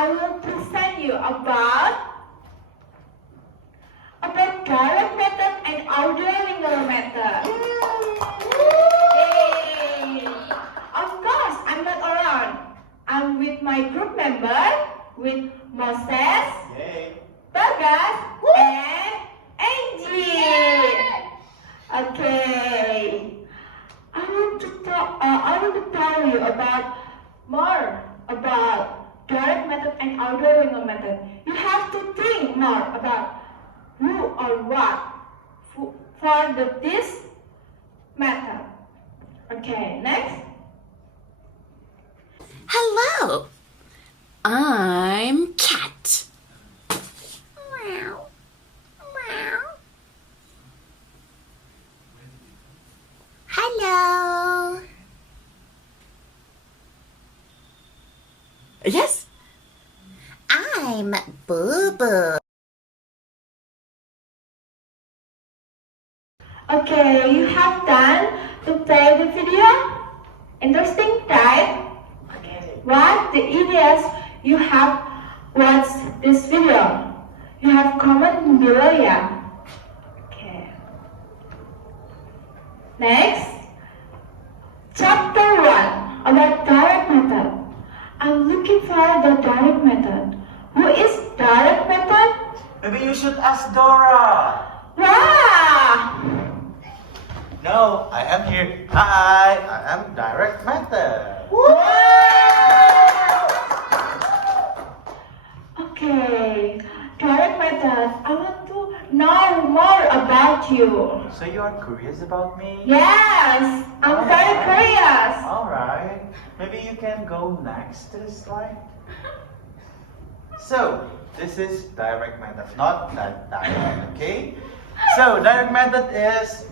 I will present you about direct method and audio method. Yay! Of course, I'm not alone. I'm with my group member, with Moses, Bagas, and Angie. Okay. I want to tell you more about direct method and audio method. You have to think more about who or what for this method. Okay, next. Hello, I'm Cat. Meow, meow. Hello. Yes. I'm Boo Boo. Okay, you have done to play the video. Interesting, right? Okay. What the ideas you have watched this video? You have comment below, yeah. Okay. Next, chapter 1 about direct method. I'm looking for the direct method. Who is direct method? Maybe you should ask Dora. Wow! No, I am here. Hi, I am direct method. Okay, direct method. I want to know more about you. So you are curious about me? Yes, I'm very curious. Alright. Maybe you can go next to the slide. So, this is direct method, not that direct, okay? So, direct method is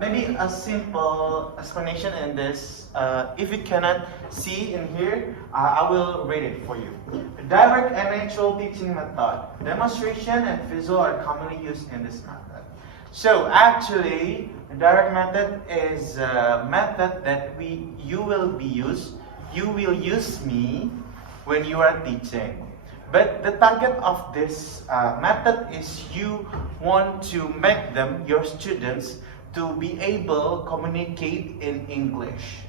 maybe a simple explanation in this. If you cannot see in here, I will read it for you. Direct and natural teaching method. Demonstration and visual are commonly used in this method. So actually, direct method is a method that you will use me when you are teaching. But the target of this method is you want to make your students, to be able to communicate in English.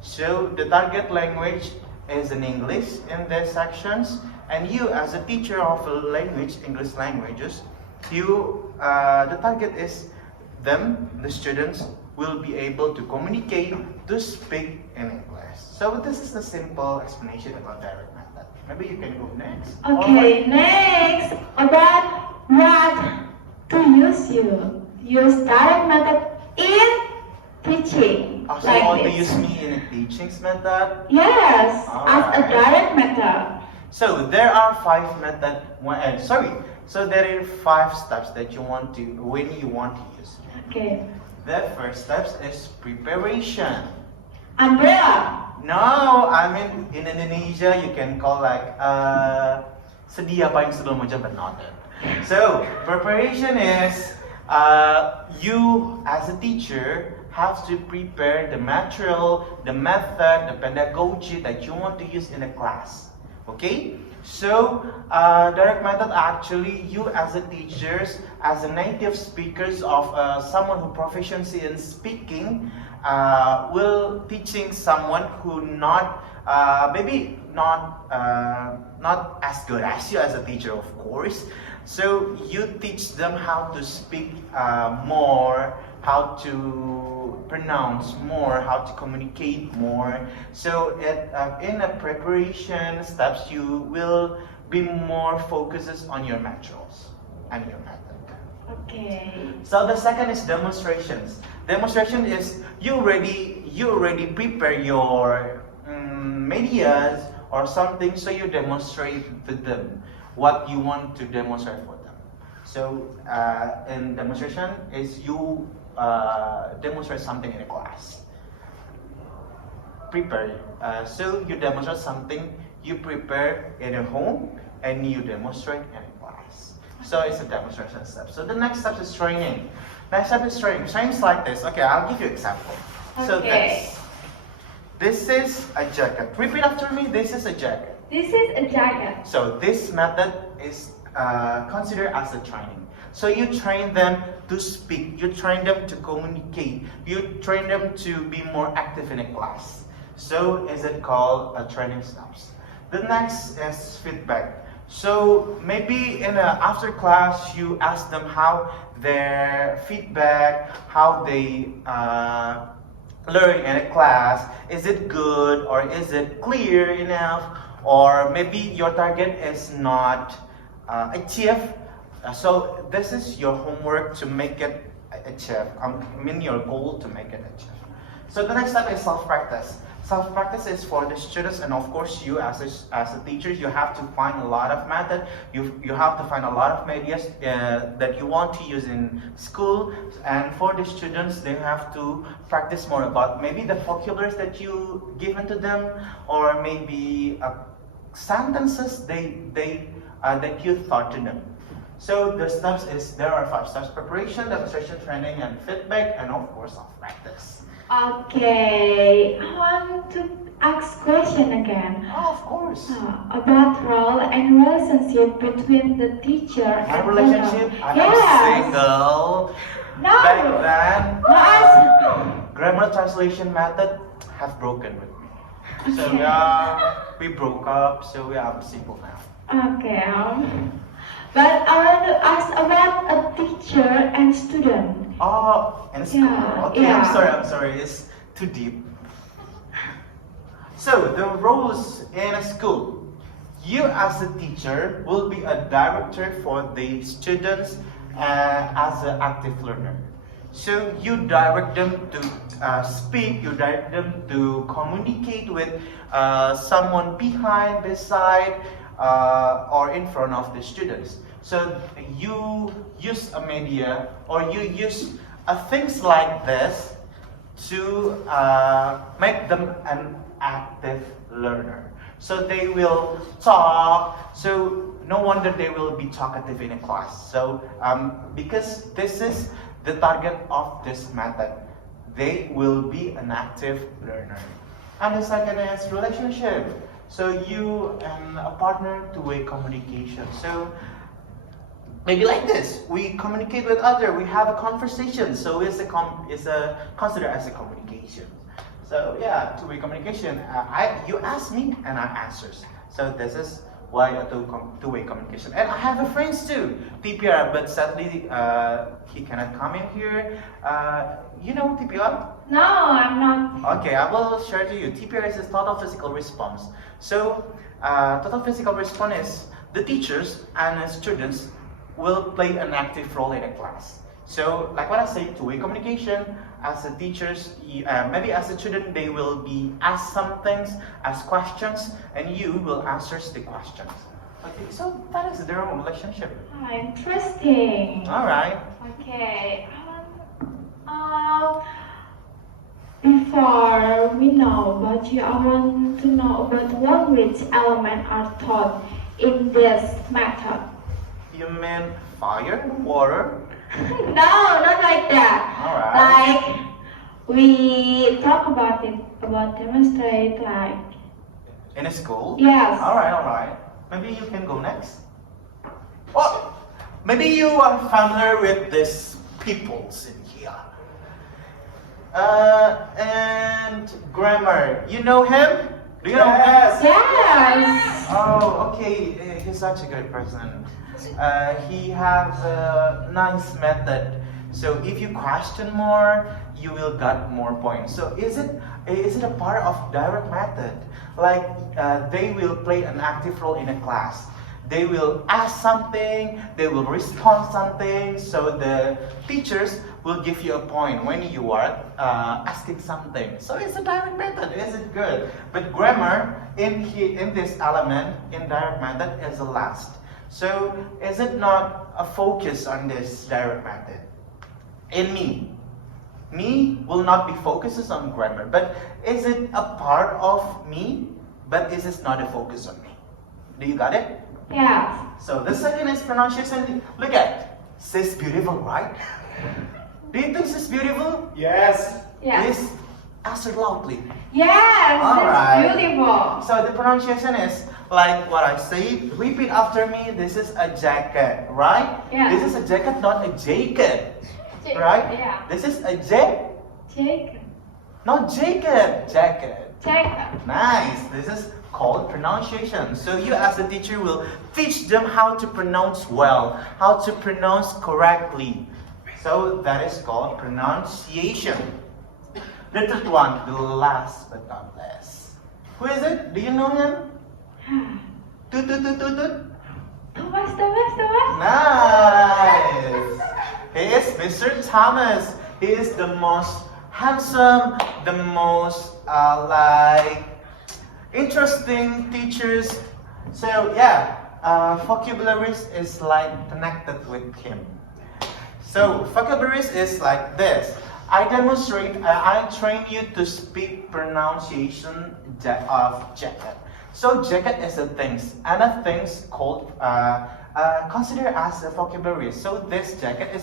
So the target language is in English in these sections, and you as a teacher of English languages, the target is the students will be able to communicate, to speak in English. So this is the simple explanation about direct method. Maybe you can go next. Okay, next about what to use direct method in teaching. So like you want to this. use me in a teaching method? Yes, as a Alright. direct method. So there are 5 methods. So there are 5 steps that when you want to use it. Okay, The first step is preparation. umbrella. No, I mean in Indonesia you can call like sedia payung sebelum hujan, but not that. So preparation is you as a teacher have to prepare the material, the method, the pedagogy that you want to use in a class. Okay? So direct method actually, you as a teachers, as a native speakers of someone who proficiency in speaking, will teaching someone who maybe not as good as you as a teacher, of course. So you teach them how to speak more, how to pronounce more, how to communicate more. So in the preparation steps, you will be more focuses on your materials and your method. Okay. So the second is demonstrations. Demonstration is you already prepare your medias or something, so you demonstrate to them what you want to demonstrate for them. So in demonstration is you demonstrate something in a class. Prepare. So you demonstrate something you prepare in a home and you demonstrate in a class. So it's a demonstration step. So the next step is training. Next step is training. Training is like this. Okay, I'll give you an example. So Okay. This is a jacket. Repeat after me. This is a jacket. This is a jacket. So this method is considered as a training. So you train them to speak. You train them to communicate. You train them to be more active in a class. So is it called a training steps. The next is feedback. So maybe in after class you ask them how their feedback, how they learn in a class. Is it good or is it clear enough? Or maybe your target is not achieved. So this is your homework to make it achieve. I mean your goal to make it achieve. So the next step is self-practice. Self-practice is for the students, and of course you as a teacher, you have to find a lot of method. You have to find a lot of medias that you want to use in school. And for the students, they have to practice more about maybe the vocabularies that you given to them, or maybe sentences that you taught to them. So the steps is, there are 5 steps: preparation, demonstration, training, and feedback, and of course self-practice. Okay, I want to ask question again. Oh, of course. About role and relationship between the teacher My and relationship, learner. I am Yes. single. No. Back then, No, ask. grammar translation method have broken with me. So Okay. yeah, we broke up, so yeah, I'm single now. Okay. But I want to ask about a teacher and student. Oh, in school. Yeah, Okay, yeah. I'm sorry, it's too deep. So the roles in a school. You as a teacher will be a director for the students as an active learner. So you direct them to speak, you direct them to communicate with someone behind, beside, or in front of the students. So you use a media, or you use things like this to make them an active learner. So they will talk, so no wonder they will be talkative in a class. So because this is the target of this method, they will be an active learner. And the second is relationship. So you and a partner, two-way communication. So maybe like this, we communicate with other, we have a conversation. So it's considered as a communication. So yeah, two-way communication. You ask me and I answers. So this is why a two-way communication. And I have a friends too, TPR, but sadly he cannot come in here. You know TPR? No, I'm not. Okay, I will share to you. TPR is total physical response. So total physical response is the teachers and the students will play an active role in a class. So, like what I say, two-way communication. As a teachers, maybe as a student, they will be asked some things, ask questions, and you will answer the questions. Okay, so that is their own relationship. Interesting. All right. Okay. Before we know about you, I want to know about what which element are taught in this method. You mean fire, water? No, not like that. Alright. Like we talk about it, about demonstrate, like In a school? yes. All right. Maybe you can go next. Oh, maybe you are familiar with these peoples in here. And grammar. You know him? Do you know him? Yes. Oh, okay. He's such a good person. He has a nice method. So if you question more, you will get more points. So is it a part of direct method? Like they will play an active role in a class. They will ask something, they will respond something. So the teachers will give you a point when you are asking something. So it's a direct method. Is it good? But grammar in this element in direct method is the last. So is it not a focus on this direct method? In me will not be focuses on grammar, but is it a part of me, but is it not a focus on me? Do you got it? Yes. So the second is pronunciation. Look at, sis beautiful, right? Do you think sis beautiful? Yes. Yes. This Answer loudly. Yes, All right. that's beautiful. So the pronunciation is like what I say. Repeat after me. This is a jacket, right? Yeah. This is a jacket, not a jacket, right? Yeah. This is a Jacob. not jacket, jacket. Jacob. Nice. This is called pronunciation. So you as a teacher will teach them how to pronounce well, how to pronounce correctly. So that is called pronunciation. The third one, the last but not least. Who is it? Do you know him? Toot toot toot toot toot. Thomas. Nice. He is Mr. Thomas. He is the most handsome, the most interesting teachers. So yeah, vocabularies is like connected with him. So vocabularies is like this. I train you to speak pronunciation of jacket. So jacket is a things, and a things called consider as a vocabulary. So this jacket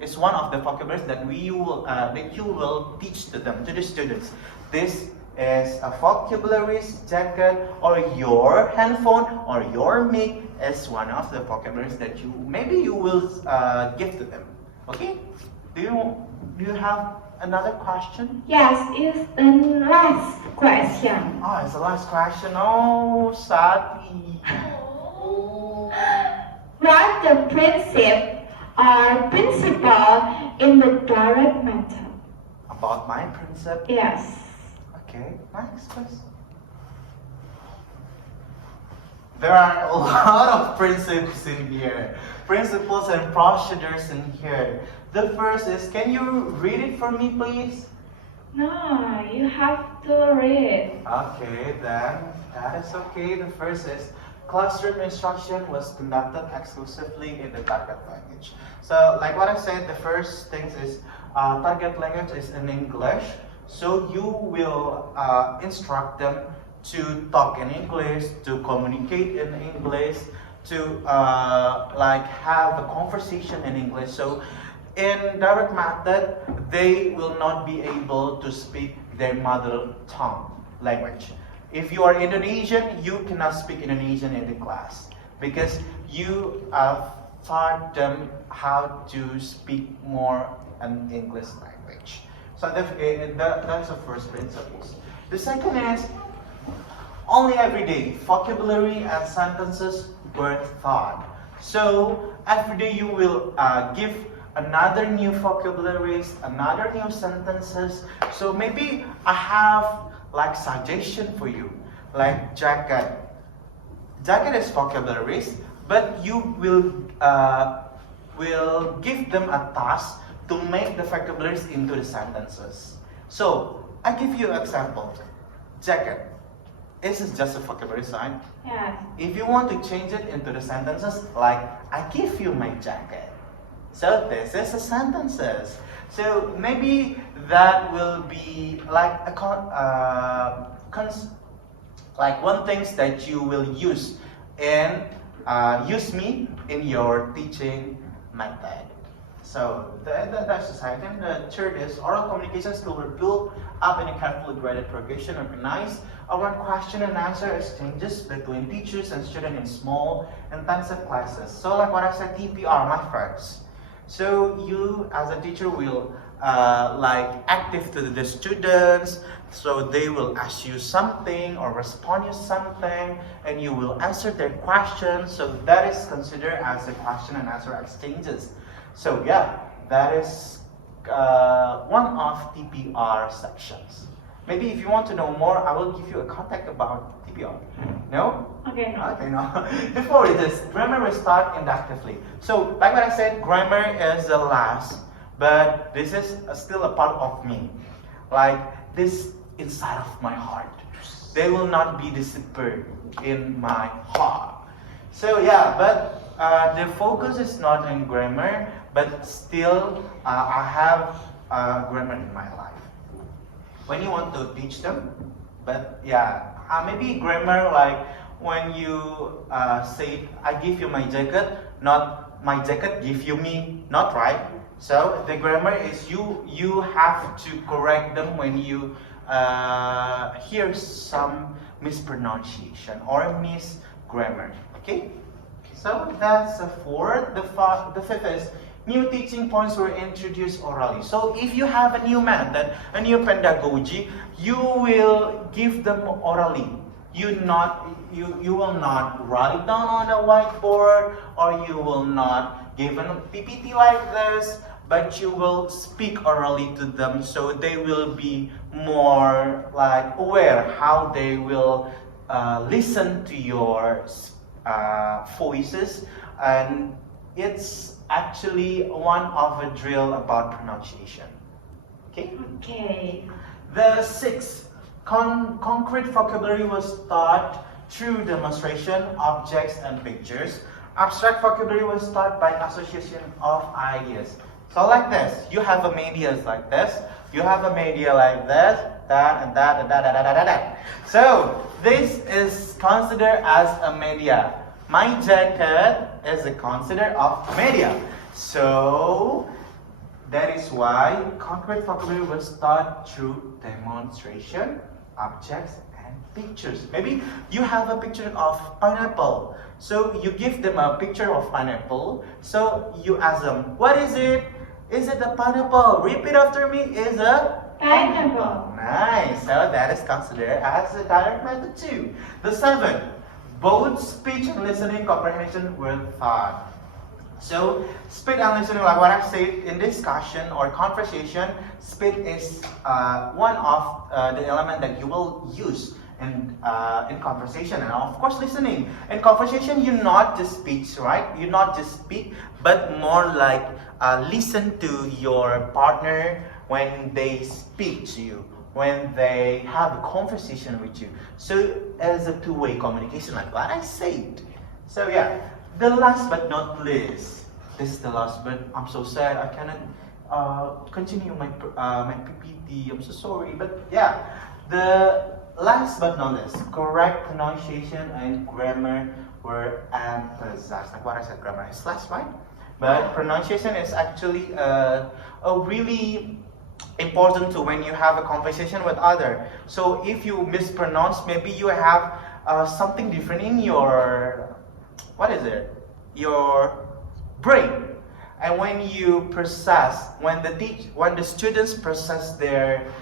is one of the vocabularies that you will teach to them, to the students. This is a vocabularies jacket, or your handphone or your mic is one of the vocabularies that you will give to them. Okay? Do you have another question? Yes, it's the last question. Oh, it's the last question. Oh, sadly. Oh. Write the principle in the direct method. About my principle? Yes. Okay, next question. There are a lot of principles in here. Principles and procedures in here. The first is, can you read it for me, please? No, you have to read. Okay, then that is okay. The first is, classroom instruction was conducted exclusively in the target language. So, like what I said, the first thing is target language is in English. So you will instruct them to talk in English, to communicate in English, to have a conversation in English. So in direct method, they will not be able to speak their mother tongue language. If you are Indonesian, you cannot speak Indonesian in the class because you taught them how to speak more an English language. So that's the first principle. The second is, only every day vocabulary and sentences were taught. So every day you will give another new vocabularies, another new sentences. So maybe I have like suggestion for you, like jacket. Jacket is vocabularies, but you will give them a task to make the vocabularies into the sentences. So I give you an example. Jacket. This is just a vocabulary sign. Yes. If you want to change it into the sentences, like I give you my jacket. So this is a sentences. So maybe that will be like like one things that you will use in use me in your teaching method. So that's the second. The third is oral communication skills were built up in a carefully graded progression, organized around question and answer exchanges between teachers and students in small intensive classes. So like what I said, TPR, my friends. So you as a teacher will like active to the students, so they will ask you something or respond you something and you will answer their questions. So that is considered as a question and answer exchanges. So yeah, that is one of TPR sections. Maybe if you want to know more, I will give you a contact about TPR. No? Okay, no. Okay, no. Before this, grammar will start inductively. So, like what I said, grammar is the last, but this is still a part of me. Like this inside of my heart. They will not be disappeared in my heart. So yeah, but the focus is not in grammar, but still I have grammar in my life. When you want to teach them, but yeah, maybe grammar like when you say I give you my jacket, not my jacket give you me, not right. So the grammar is you have to correct them when you hear some mispronunciation or misgrammar. Okay? So that's the fourth. The fifth is new teaching points were introduced orally. So if you have a new method, a new pedagogy, you will give them orally. You will not write down on a whiteboard, or you will not give a PPT like this, but you will speak orally to them, so they will be more like aware how they will listen to your voices. And it's actually one of a drill about pronunciation. Okay? Okay. The sixth, concrete vocabulary was taught through demonstration, objects, and pictures. Abstract vocabulary was taught by association of ideas. So like this, you have a media like this, you have a media like this, that and that and that and that and that. So this is considered as a media. My jacket is considered of media. So that is why concrete vocabulary was taught through demonstration, objects, and pictures. Maybe you have a picture of pineapple. So you give them a picture of pineapple. So you ask them, what is it? Is it a pineapple? Repeat after me. Is a Pineapple. Nice. So that is considered as a direct method too. The seventh, both speech and listening comprehension were taught. So speech and listening, like what I said in discussion or conversation, speech is one of the element that you will use in conversation, and of course listening. In conversation, you not just speak, right? You not just speak, but more like listen to your partner when they speak to you, when they have a conversation with you. So as a two-way communication, like what I said. So yeah, the last but not least, this is the last, but I'm so sad I cannot continue my my PPT. I'm so sorry, but yeah, the last but not least, correct pronunciation and grammar were emphasized. Like what I said, grammar is last, right? But pronunciation is actually a really important to when you have a conversation with other. So if you mispronounce, maybe you have something different in your, what is it? Your brain. And when you process, when the students process their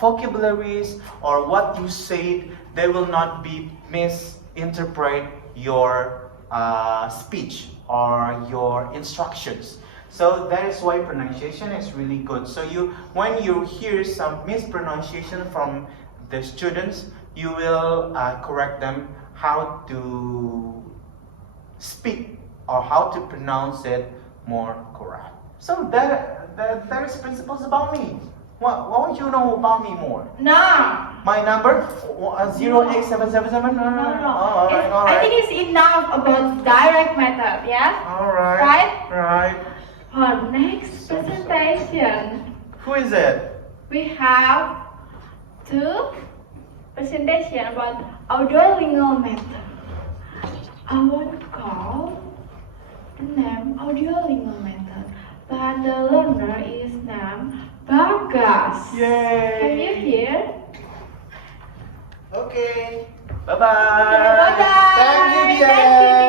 vocabularies or what you said, they will not be misinterpret your speech or your instructions. So that is why pronunciation is really good. So when you hear some mispronunciation from the students, you will correct them how to speak or how to pronounce it more correct. So that is principles about me. What would you know about me more? No. My number 08777. No. All right. I think it's enough about direct method. Yes. All right. Right. For next presentation, Who is it? we have two presentation about audiolingual method. I want to call the name audiolingual method, but the learner is named Bagas. Yay! Can you hear? Okay. Bye bye. Bye-bye. Thank you, Thank you, dear.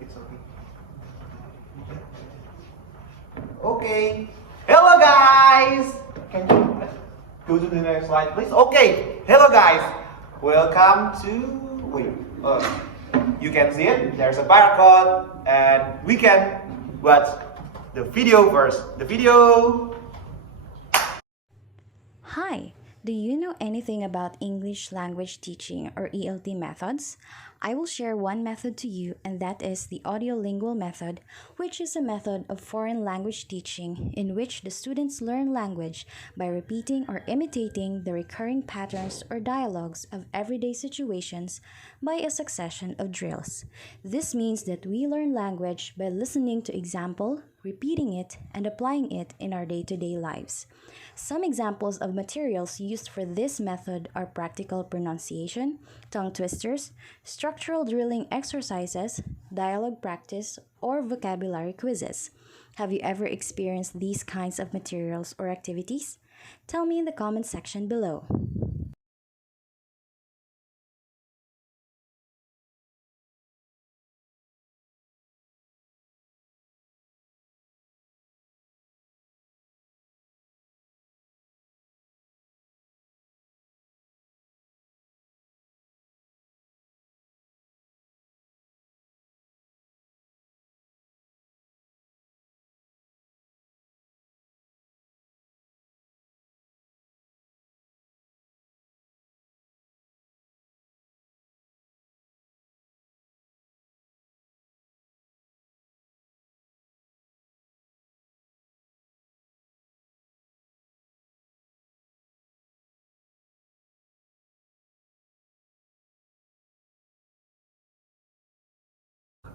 It's okay. Okay. Hello, guys. Can you go to the next slide, please? Okay. Hello, guys. Welcome to. Wait. You can see it. There's a barcode, and we can watch the video first. The video. Hi, do you know anything about English language teaching or ELT methods? I will share one method to you, and that is the audiolingual method, which is a method of foreign language teaching in which the students learn language by repeating or imitating the recurring patterns or dialogues of everyday situations by a succession of drills. This means that we learn language by listening to example, repeating it, and applying it in our day to day lives. Some examples of materials used for this method are practical pronunciation, tongue twisters, structural drilling exercises, dialogue practice, or vocabulary quizzes. Have you ever experienced these kinds of materials or activities? Tell me in the comment section below.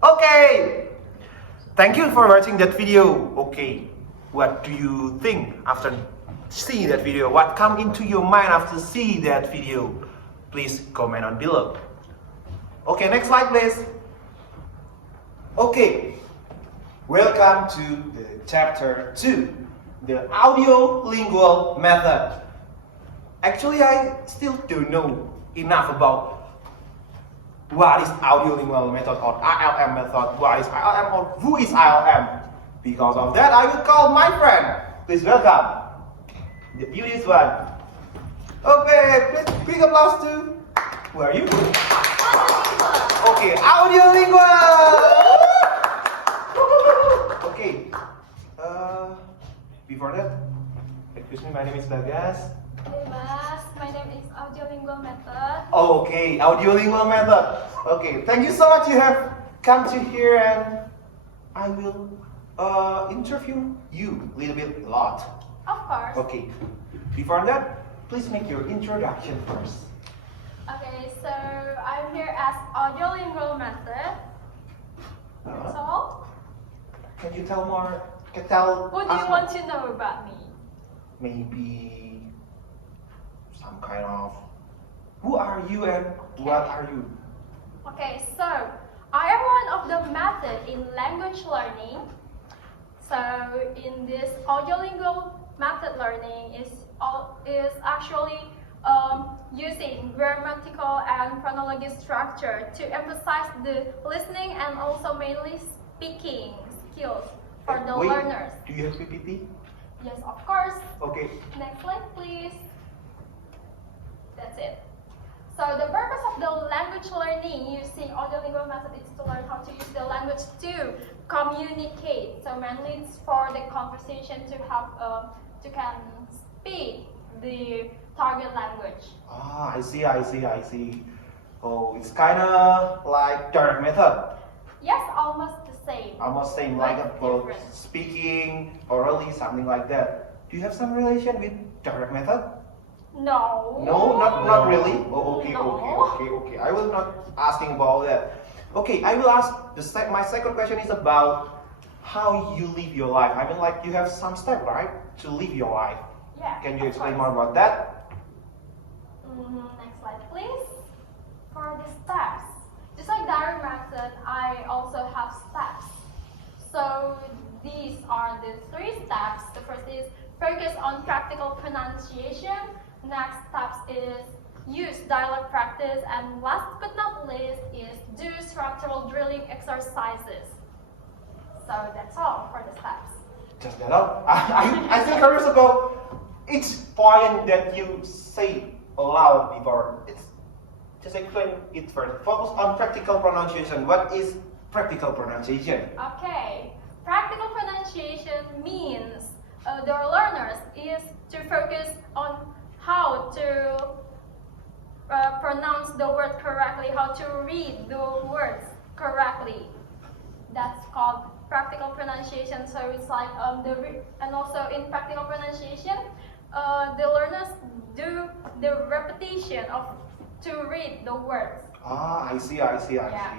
Okay, thank you for watching that video. Okay, what do you think after seeing that video? What come into your mind after seeing that video? Please comment on below. Okay, next slide please. Okay, welcome to the chapter 2, the audio-lingual method. Actually, I still don't know enough about what is audio-lingual method or ALM method, what is ALM or who is ALM. Because of that, I will call my friend. Please welcome the beauteous one. Okay, please big applause to, who are you? Okay, audio-lingual. Okay, before that, excuse me, my name is Bagas. Hey Mas, my name is Audiolingual Method. Okay, audio-lingual method. Okay, thank you so much. You have come to here, and I will interview you a little bit, a lot. Of course. Okay, before that, please make your introduction first. Okay, so I'm here as Audiolingual Method. That's all. Can you tell more? Can tell What do us you want to know about me? maybe some kind of who are you and what are you? Okay, so I am one of the method in language learning. So in this audiolingual method learning is actually using grammatical and phonology structure to emphasize the listening and also mainly speaking skills for the Wait, learners. do you have PPT? Yes, of course. Okay. Next slide, please. That's it. So the purpose of the language learning using audiolingual method is to learn how to use the language to communicate. So mainly it's for the conversation to have to can speak the target language. Ah, I see, I see, I see. Oh, it's kind of like direct method. Yes, almost the same. Almost same But like about different. speaking, orally, something like that. Do you have some relation with direct method? No. No, not really. Oh, okay, No. okay. I will not asking about that. Okay, I will ask my second question is about how you live your life. I mean, like you have some step, right, to live your life. Yeah. Can you of explain course. more about that? Next slide, please. For the steps, just like direct method, I also have steps. So these are the 3 steps. The first is focus on practical pronunciation. Next steps is use dialogue practice, and last but not least is do structural drilling exercises. So that's all for the steps. Just that all. I feel curious about each point that you say aloud before. It's just explain it first. Focus on practical pronunciation. What is practical pronunciation? Okay, practical pronunciation means the learners is to focus on how to pronounce the word correctly, how to read the words correctly. That's called practical pronunciation. So it's like and also in practical pronunciation, the learners do the repetition of to read the words. Ah, I see. Yeah.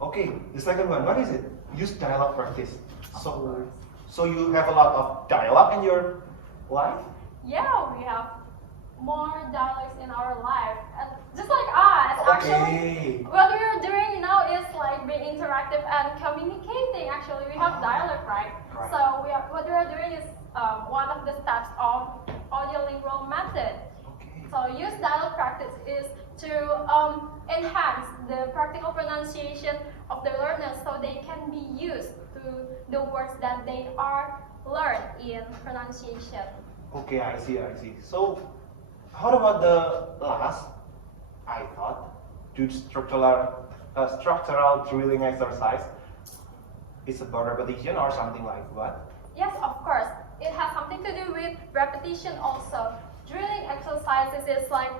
Okay, the second one, what is it? Use dialogue practice. So, so you have a lot of dialogue in your life? Yeah, we have more dialects in our life. And just like us, actually, what we are doing now is like being interactive and communicating. Actually, we have dialect, right? Right. So what we are doing is one of the steps of audiolingual method. Okay. So use dialogue practice is to enhance the practical pronunciation of the learners so they can be used to the words that they are learned in pronunciation. Okay, I see, I see. So, how about the last? I thought, do structural drilling exercise. It's about repetition or something like what? Yes, of course. It has something to do with repetition also. Drilling exercises is like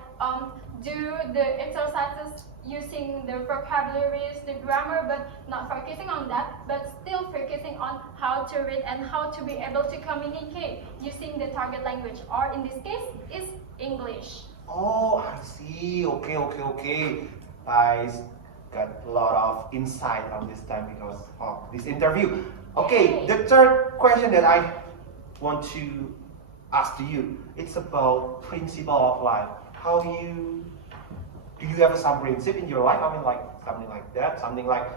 do the exercises using the vocabularies, the grammar, but not focusing on that, but still focusing on how to read and how to be able to communicate using the target language, or in this case, is English. Oh, I see. Okay, okay, okay. I got a lot of insight on this time because of this interview. Okay, the third question that I want to ask to you, it's about principle of life. How do you have some principle in your life? I mean, like something like that, something like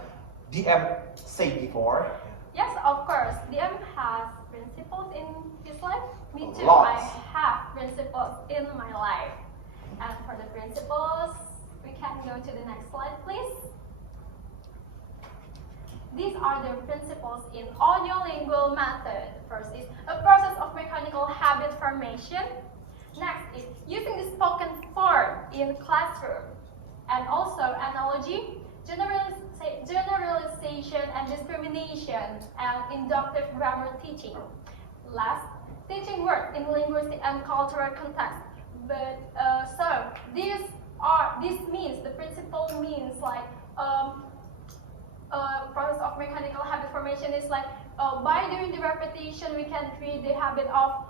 DM said before. Yes, of course. DM has principles in his life. Me too. Lots. I have principles in my life. And for the principles, we can go to the next slide, please. These are the principles in audiolingual method. First is a process of mechanical habit formation. Next is using the spoken form in classroom. And also analogy, generalization and discrimination, and inductive grammar teaching. Last, teaching words in linguistic and cultural context. But so this means the principle means like process of mechanical habit formation is like by doing the repetition we can create the habit of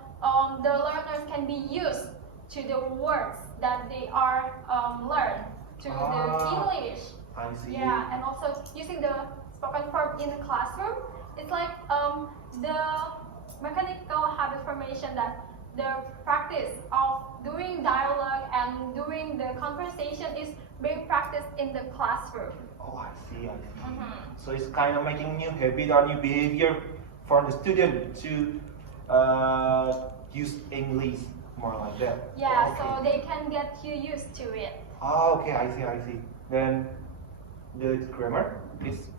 the learners can be used to the words that they are learned to the English. I see. Yeah, and also using the spoken form in the classroom, it's like the mechanical habit formation that the practice of doing dialogue and doing the conversation is being practiced in the classroom. Oh, I see, I see. Mhm. So it's kind of making new habit or new behavior for the student to use English more like that. Yeah, Okay. so they can get you used to it. Oh, okay, I see, I see. Then the grammar is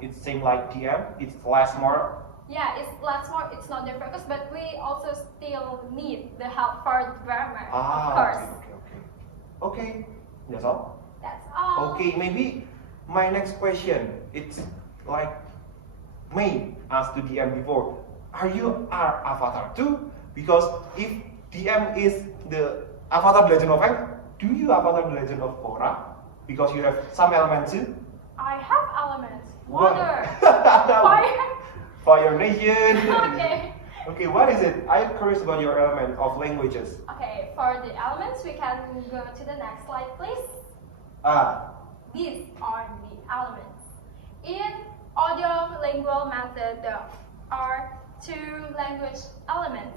it same like DM. It's less more. Yeah, it's lots more. It's not their focus, but we also still need the help for grammar, of course. Okay, okay, okay. Okay, that's all. That's all. Okay, maybe my next question, it's like me asked to DM before, are you our avatar too? Because if DM is the avatar Legend of Egg, do you avatar the Legend of Korra? Because you have some elements too? I have elements. What? Water, fire. Fire Nation. Okay. Okay, what is it? I'm curious about your element of languages. Okay, for the elements, we can go to the next slide, please. These are the elements. In audiolingual method, there are two language elements.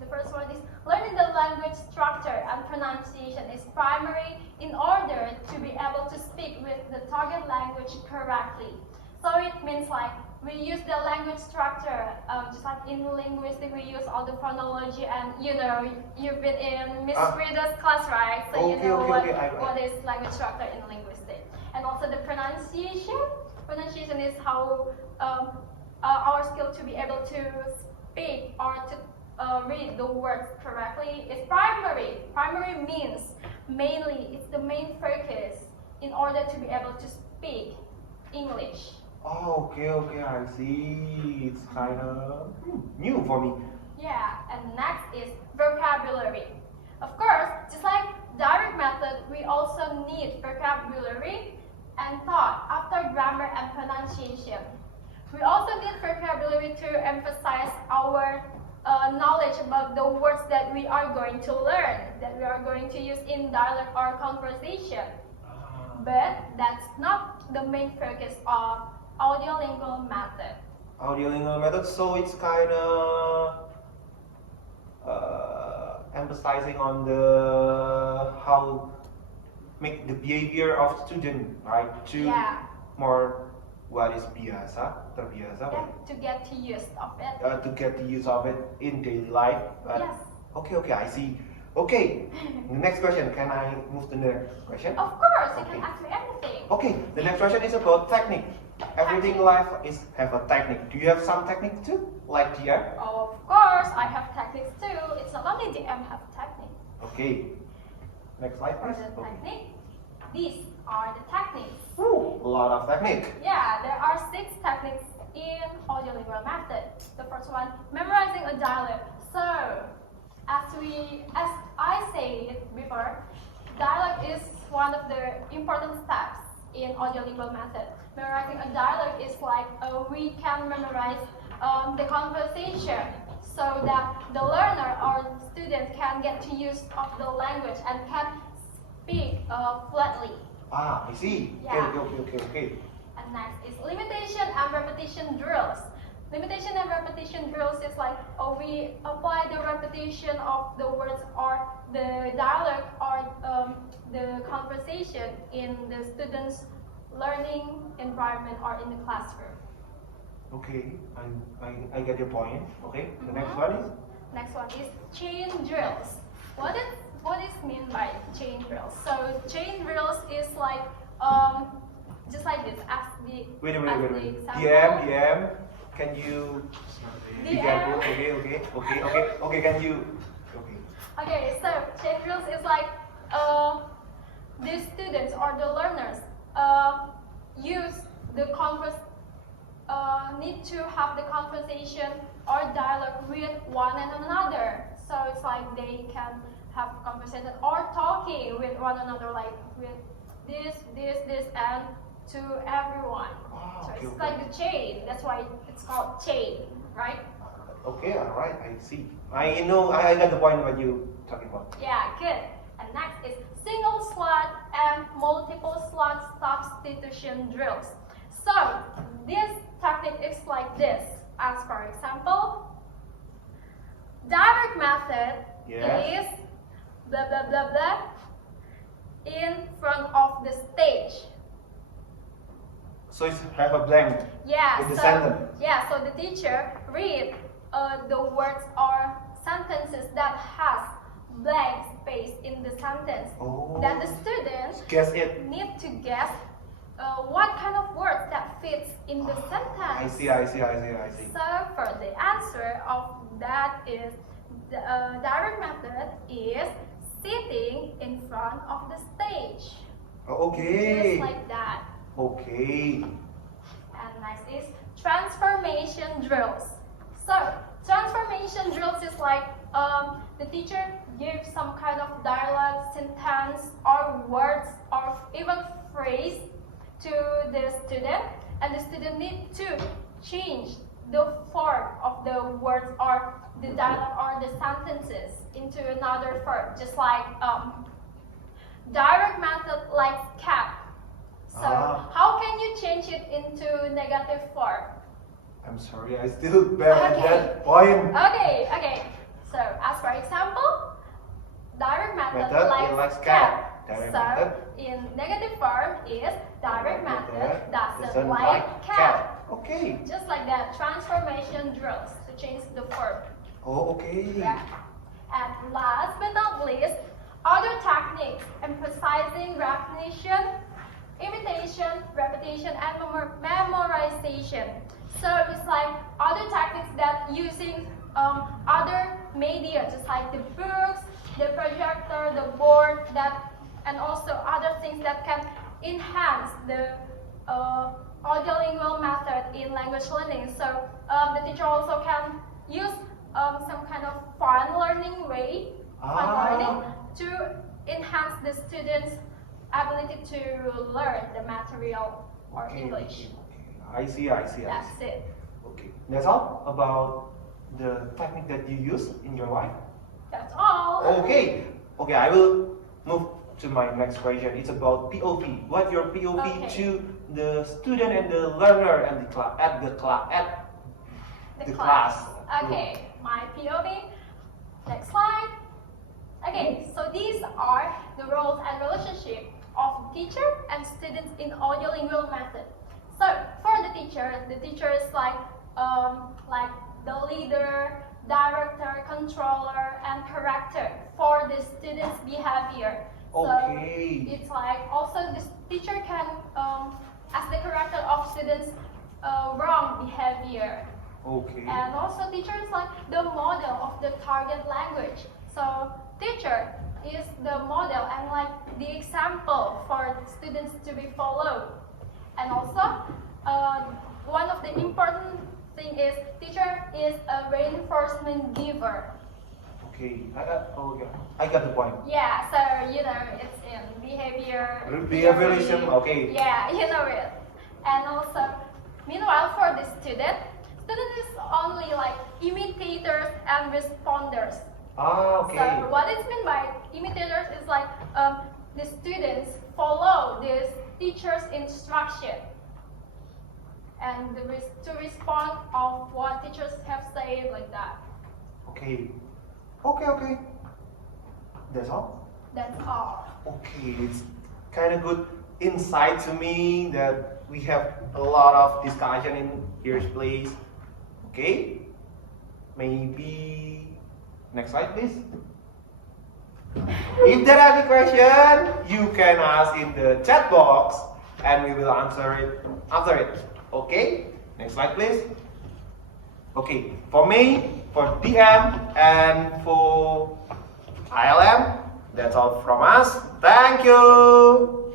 The first one is learning the language structure and pronunciation is primary in order to be able to speak with the target language correctly. So it means like we use the language structure, just like in linguistics we use all the phonology, and you know, you've been in Miss Frida's class, right? So you know what is language structure in linguistics. And also the pronunciation. Pronunciation is how our skill to be able to speak or to read the words correctly is primary. Primary means mainly, it's the main focus in order to be able to speak English. Oh, okay, okay, I see. It's kind of new for me. Yeah, and next is vocabulary. Of course, just like direct method, we also need vocabulary and thought after grammar and pronunciation. We also need vocabulary to emphasize our knowledge about the words that we are going to learn, that we are going to use in dialogue or conversation. But that's not the main focus of audiolingual method. Audiolingual method, so it's kind of emphasizing on the how make the behavior of student, right? To Yeah. more what is biasa, terbiasa, Yeah, to get to use of it. to get the use of it in daily life. Yes. Okay, I see. Okay, the next question. Can I move to the next question? Of course, you Okay. can ask me anything. Okay, the next question is about technique. Everything in life is have a technique. Do you have some technique too, like GM? Of course, I have techniques too. It's not only DM have technique. Okay. Next slide, For please. the Okay. technique, these are the techniques. Ooh, a lot of technique. Yeah, there are 6 techniques in audiolingual method. The first one, memorizing a dialect. So, as I said before, dialect is one of the important steps in audiolingual method. Memorizing a dialect is like we can memorize the conversation so that the learner or student can get to use of the language and can speak fluently. Ah, I see. Yeah. Okay. And next is limitation and repetition drills. Limitation and repetition drills is like we apply the repetition of the words or the dialogue or the conversation in the students' learning environment or in the classroom. Okay, I get your point. Okay, the next one is? Next one is chain drills. What is mean by chain drills? So chain drills is like just like this as the Wait. as the example. DM, can you be careful? Okay, can you? Okay. Okay, so chain drills is like the students or the learners use the need to have the conversation or dialogue with one another. So it's like they can have conversation or talking with one another, like with this, and to everyone. Ah, So okay, it's okay. like the chain. That's why it's called chain, right? Okay, alright, I see. I know, I got the point what you talking about. Yeah, good. And next is single slot and multiple slot substitution drills. So this technique is like this. As for example, direct method Yes. is blah blah blah blah in front of the stage. So it's have a blank. Yeah, With the so sentence. yeah, so the teacher read the words or sentences that has blank space in the sentence. Oh. Then the students Guess it. need to guess what kind of words that fits in the sentence. I see. So for the answer of that is the direct method is sitting in front of the stage. Okay. Just like that. Okay. And next is transformation drills. So transformation drills is like the teacher gives some kind of dialogue, sentence, or words, or even phrase to the student, and the student need to change the form of the words or the dialogue or the sentences into another form, just like direct method like cap. So how can you change it into negative form? I'm sorry, I still bad at Okay. that point. Okay. So as for example, direct method Method like in like cap. Direct So method. in negative form is direct method doesn't doesn't like cap. Okay. Just like that, transformation drills to change the form. Oh, okay. Yeah. And last but not least, other techniques emphasizing recognition, imitation, repetition, and memorization. So it's like other techniques that using other media, just like the books, the projector, the board, and also other things that can enhance the audiolingual method in language learning. So the teacher also can use some kind of fun learning way, to enhance the students' ability to learn the material or English. I see. That's it. Okay. That's all about the technique that you use in your life. That's all. Okay. I will move to my next question. It's about POV. What your POV Okay. to the student and the learner and the class at the class. Okay, my POV. Next slide. Okay, so these are the roles and relationship of teacher and students in audiolingual method. So for the teacher is like the leader, director, controller, and corrector for the student's behavior. Okay. So it's like also this teacher can as the corrector of students' wrong behavior. Okay. And also teacher is like the model of the target language. So teacher is the model and like the example for students to be followed. And also one of the important thing is teacher is a reinforcement giver. Okay. I got the point. Yeah, so you know it's in behavior. Behaviorism. theory. Okay. Yeah, you know it. And also, meanwhile for the student is only like imitators and responders. Okay. So what is meant by imitators is like the students follow this teacher's instruction and to respond of what teachers have said like that. Okay. That's all. That's all. Okay, it's kind of good insight to me that we have a lot of discussion in here's place. Okay, maybe next slide, please. If there are any question, you can ask in the chat box, and we will answer it. Okay, next slide, please. Okay, for me, for DM, and for ALM, that's all from us. Thank you.